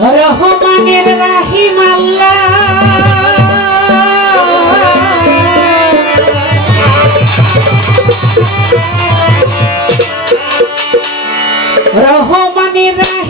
রহমানের রাহিম আল্লাহ। রহমানের রাহিম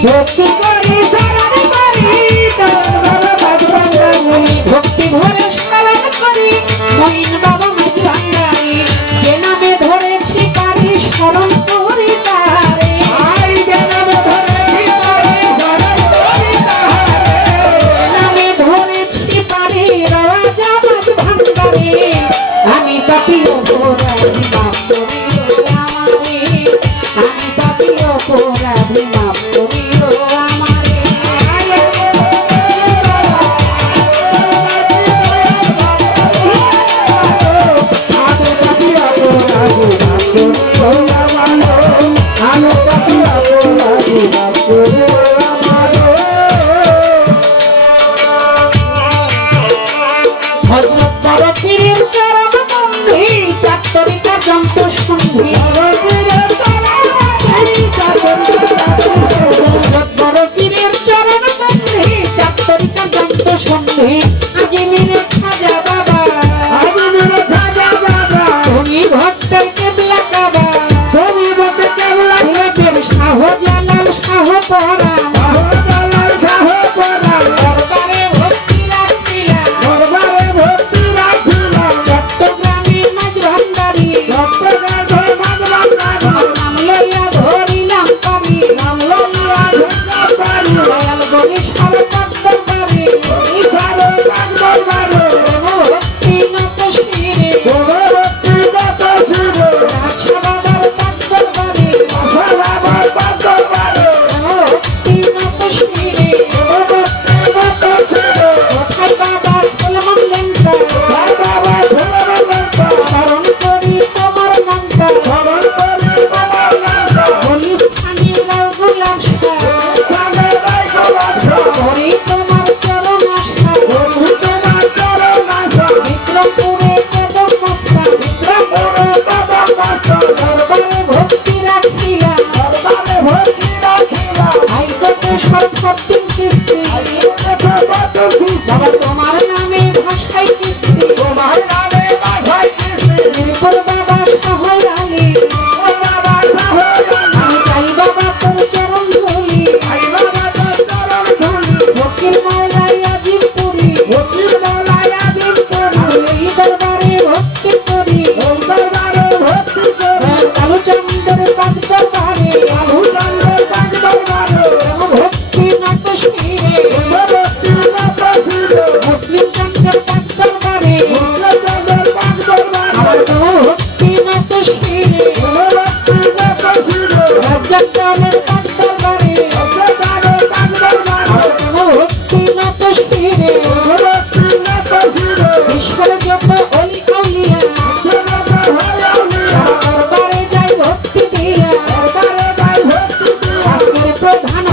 Get the প্রধান